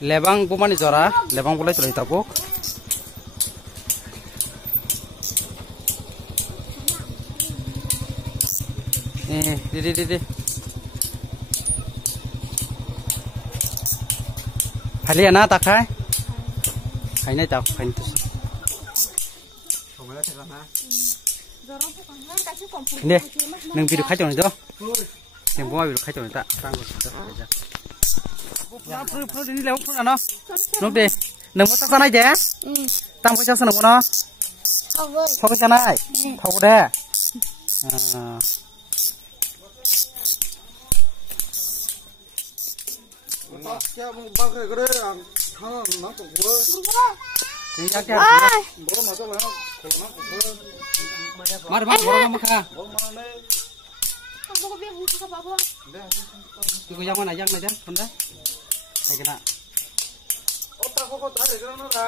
lebang bumani jora lebang boleh tulis tapu di hali ana tak khai khai nai tak khai tu ini neng biru khai chon jo neng bua biru khai chon ta tang ya pro ini lewat pro ano nok de neng mo ta sanai je tang mo cha san mo no thau ka sanai thau de क्या बात करे खाना ना तो वो ini ya क्या बोलो ना तो ना खोलना mar mar borom ma kha बोल माने Kamu kok biar buka ke bawah? tu yang mana yang mana honda ai kena ओता को तारे जरा ना रा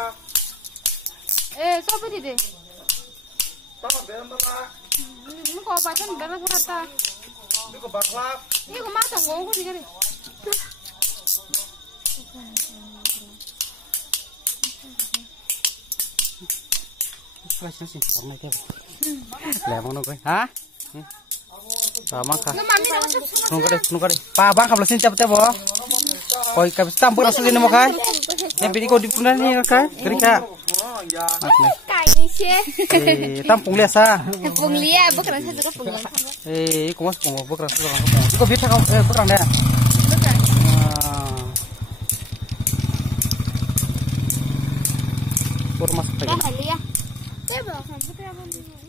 Siapa di deh? ता बेरम दा Ini kau baca nih berapa kata? ini को Bakhla Ini kau mata ngomong sih kali. sih orang naik lebang no koi ha sama kah Mami dah macam nunggu deh pa bang kabel sini cepet bo koi kabel tampur asu ini mau kai yang bini kau di punah ni kai kerja kain sih. tampung liasa Pung lihat, bukan saya juga pung. kau mas pung bukan asu orang kau biasa kau bukan deh Kurmas Dah lihat. Saya bawa sampai berapa?